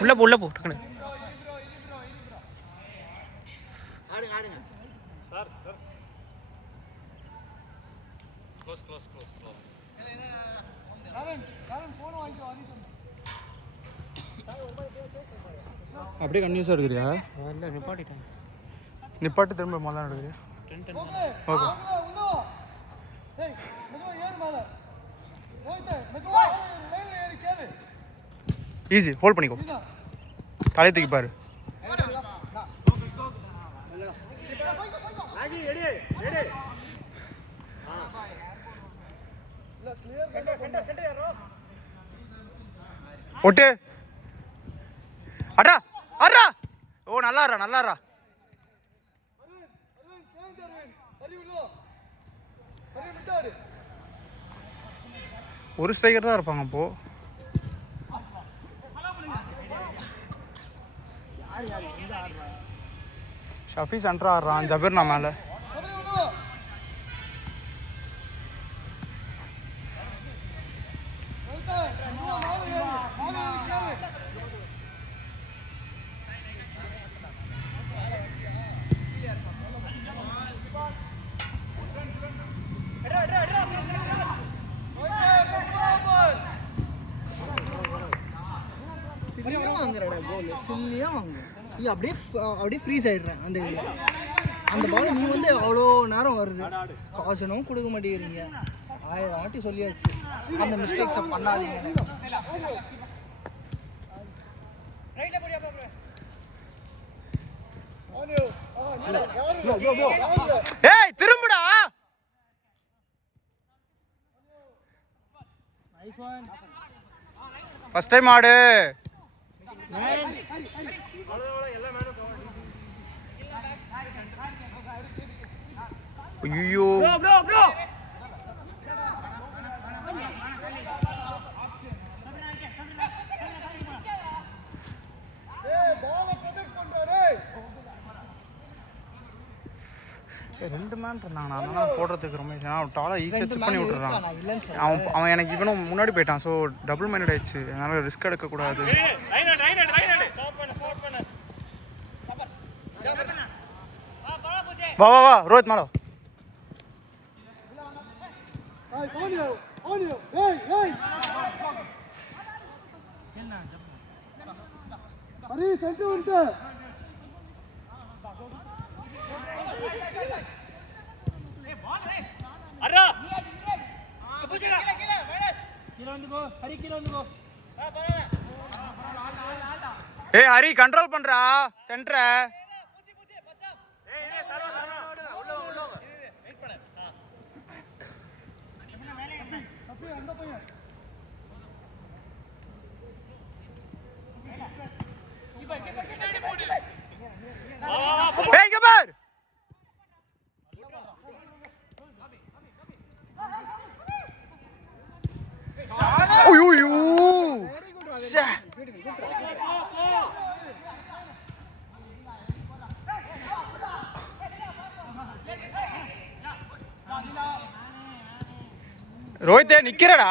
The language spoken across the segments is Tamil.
உள்ள போ உள்ள போ டக்குனு. அப்படியே கன்யூஸாக எடுக்கிறியா? இல்லை நிப்பாட்டிட்டேன். நிப்பாட்டு திரும்ப முதல்ல எடுக்கிறியா? Okay easy. ஹோல்ட் பண்ணிக்கோ. தலையை தூக்கி பாரு. ஒட்டு அடா அடா. ஓ நல்லாரா நல்லாரா. ஒரு ஸ்ட்ரைக்கர் தான் இருப்பாங்க அப்போ. ஷஃபி சென்டர் ஆடுறான், ஜபீர் நான் மேலே. அப்படியே ஃப்ரீஸ் ஆயிடுறேன். அந்த பால் நீ வந்து அவ்வளோ நேரம் வருது, காசனும் கொடுக்க மாட்டேங்கிறீங்க. 1000 வாட்டி சொல்லியாச்சு அந்த மிஸ்டேக்ஸை பண்ணாதீங்க. ஏய் திரும்புடா. ஃபர்ஸ்ட் டைம் ஆடு. ஐயோ ரெண்டு மேன் இருந்தாங்க. அதனால போடுறதுக்கு ரொம்ப டாலாக ஈஸியாக செக் பண்ணி விட்டுறான். அவன் எனக்கு இவனும் முன்னாடி போயிட்டான். ஸோ டபுள் மைண்டட் ஆயிடுச்சு. அதனால ரிஸ்க் எடுக்கக்கூடாது. வா வா வா ரோஹித் மேலே. ஏய் ஹரி கண்ட்ரோல் பண்றா சென்டரை. ரோஹித் நிக்கிறடா.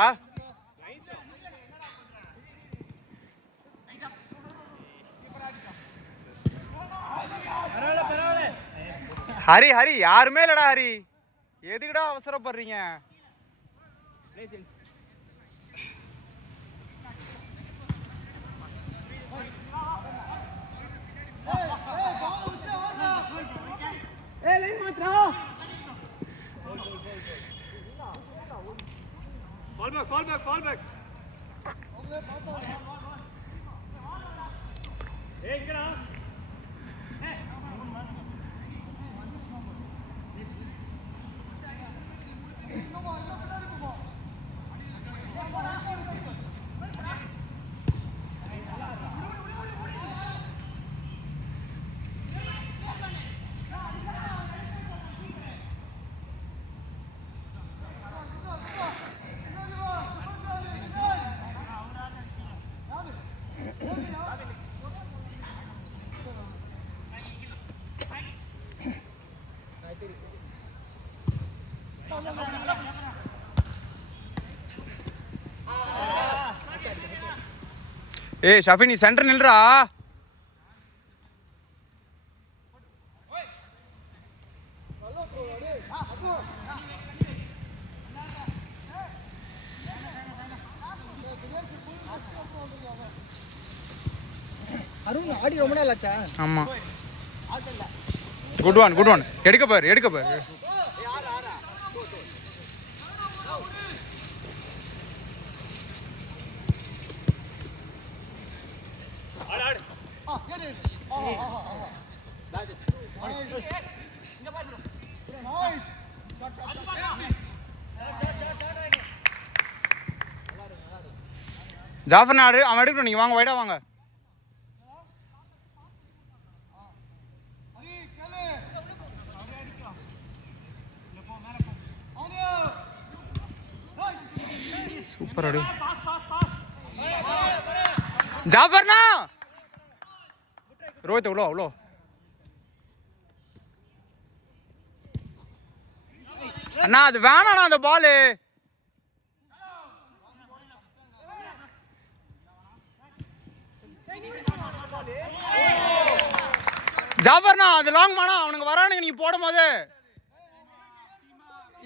ஹரி ஹரி யாருமே இல்லடா. ஹரி எதுக்குடா அவசரப்படுறீங்க? Fall back. Hey, get out. ஏய் ஷஃபி நீ சென்டர் நில்றா. அருண் ஆடி ரொம்ப நாள் ஆச்சா? ஆமா குட் ஒன் எடுக்க பாரு. ஜாஃபர் நாடு அவன் எடுக்கணும். நீங்க வாங்க வைடா வாங்க. சூப்பர் அடி ஜாஃபர்னா. ரோஹித் அவ்வளோ அண்ணா அது வேணாண்ணா அந்த பாலு. ஜாஃபர்னா அது லாங் மானா அவனுக்கு வரானுங்க நீங்க போடும் போது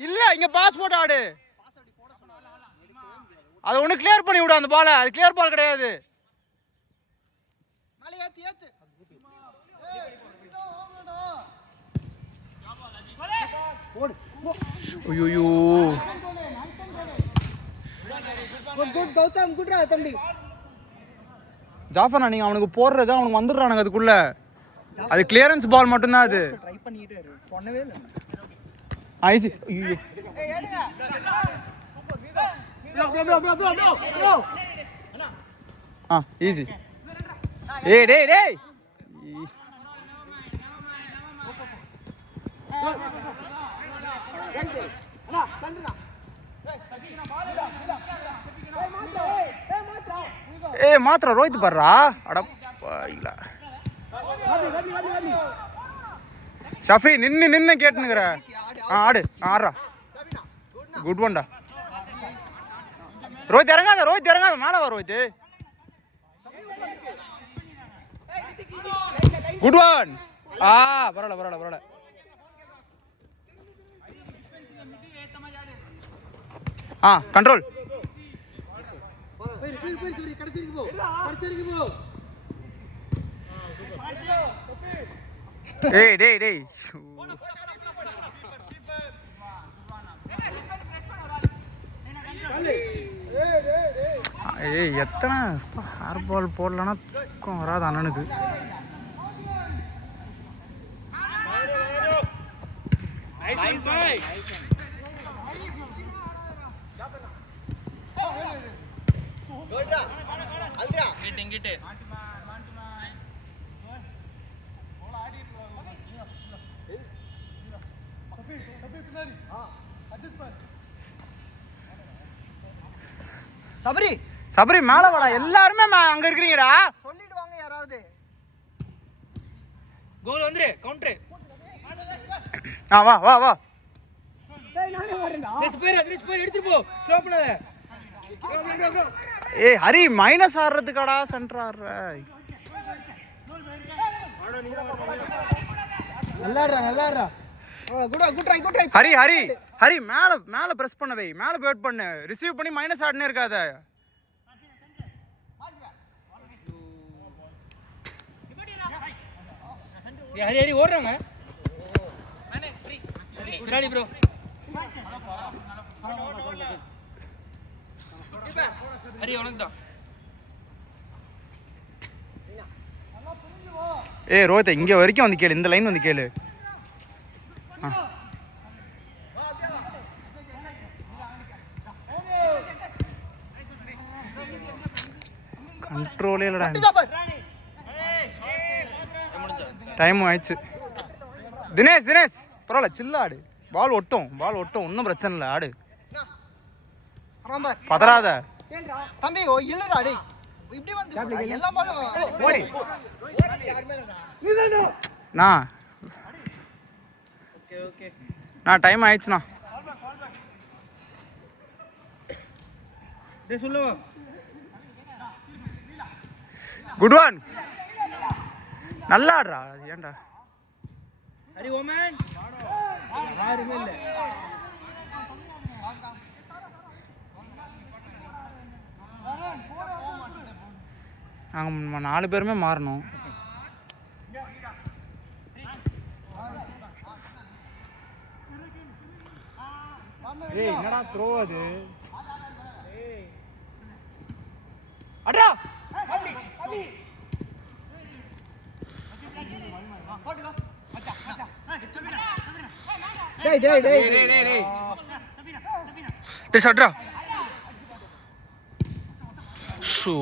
இல்ல இங்க பாஸ் போட்டு ஆடு. அதை ஒண்ணு கிளியர் பண்ணி விடு அந்த பால. அது கிளியர் பால் கிடையாது. ஐயோ கௌதம் குட்ரா தம்பி. ஜாஃபர்னா நீங்க அவனுக்கு போடுறது அவனுக்கு வந்துடுறானுங்க அதுக்குள்ள. அது கிளியரன்ஸ் பால் மட்டும்தான். அது ட்ரை பண்ணிட்டே இரு. பண்ணவே இல்லை. ஐசி ஐயோ ஈஸி. டேய் மாத்திர ரோஹித் பர்றா. அடப்பாயிலா ஷஃபி நின்னு கேட்டுனுக்குற. ஆடுறா. குட் ஒன்டா. ரோஹித் இறங்காத மேல வா ரோஹித். Good one. பரவாயில்ல. கண்ட்ரோல். டேய் எத்தனை ஹேர் பால் போடலன்னா தூக்கம் வராது அண்ணனுக்கு. சபரி மேல வாடா. எல்லாருமே அங்க இருக்கீங்கடா. சொல்லிட்டு வாங்க யாராவது. கோல் வந்துரு கவுண்டர். வா எடுத்துட்டு போ. ஸ்லோ பண்ணாத. ஹரி மைனஸ் ஆடுறதுக்காடா சென்டர் ஆடுற. நல்லா ஹரி மேல பிரஸ் பண்ணவே. மேல பேட் பண்ணு. ரிசீவ் பண்ணி மைனஸ் ஆடுனே இருக்காத. ஹரி ஓடுறாங்க. ப்ரோ ஹரி உனக்கு தான். ரோஹித் இங்க வரைக்கும் வந்து கேளு. இந்த லைன் வந்து கேளு. கண்ட்ரோலே இல்லடா. டைம் ஆயிடுச்சு. தினேஷ் பரவாயில்ல சில்ல ஆடு. பால் ஒட்டும் ஒன்றும் பிரச்சனை இல்லை. ஆடு பதறாத தம்பி. இல்லடா டேய் இப்படி வந்து எல்லா பாலும் ஓடி. நான் டைம் ஆயிடுச்சுண்ணா. Good one. நல்லா ஆடுறா. அது ஏன்டா ஹரி ஓமன் யாருமே இல்லை. நாங்கள் 4 பேருமே மாறணும். ஏய் என்னடா த்ரோ அது. அடா டேய் டேய் டேய் டேய் சட்ரா. ஷூ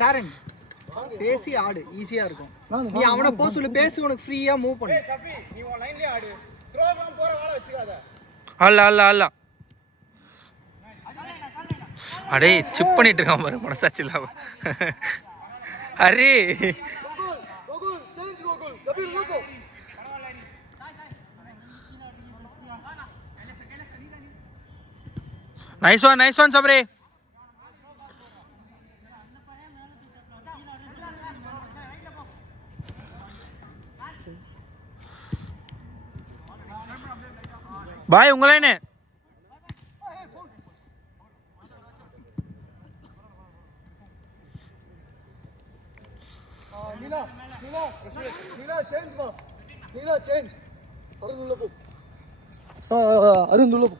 டாரன் பேசி ஆடு ஈஸியா இருக்கும். நீ அவனை போ சொல்லு, பேசி உனக்கு ஃப்ரீயா மூவ் பண்ணு. நீ உன் லைன்லயே ஆடு. த்ரோலாம் போற வாள வச்சுக்காத. அல்ல அடே சிப் பண்ணிட்டு இருக்கான் பாரு மனசாட்சி இல்லாம. அரே கோகுல் சேஞ்ச் கோகுல் கபீர் லோகோ. நைஸ் ஒன் சபரே. பாய் உங்க லைனு. நீலா சேஞ்ச் பா. நீலா சேஞ்ச். அருண் உள்ள போ. அருண் உள்ள போ.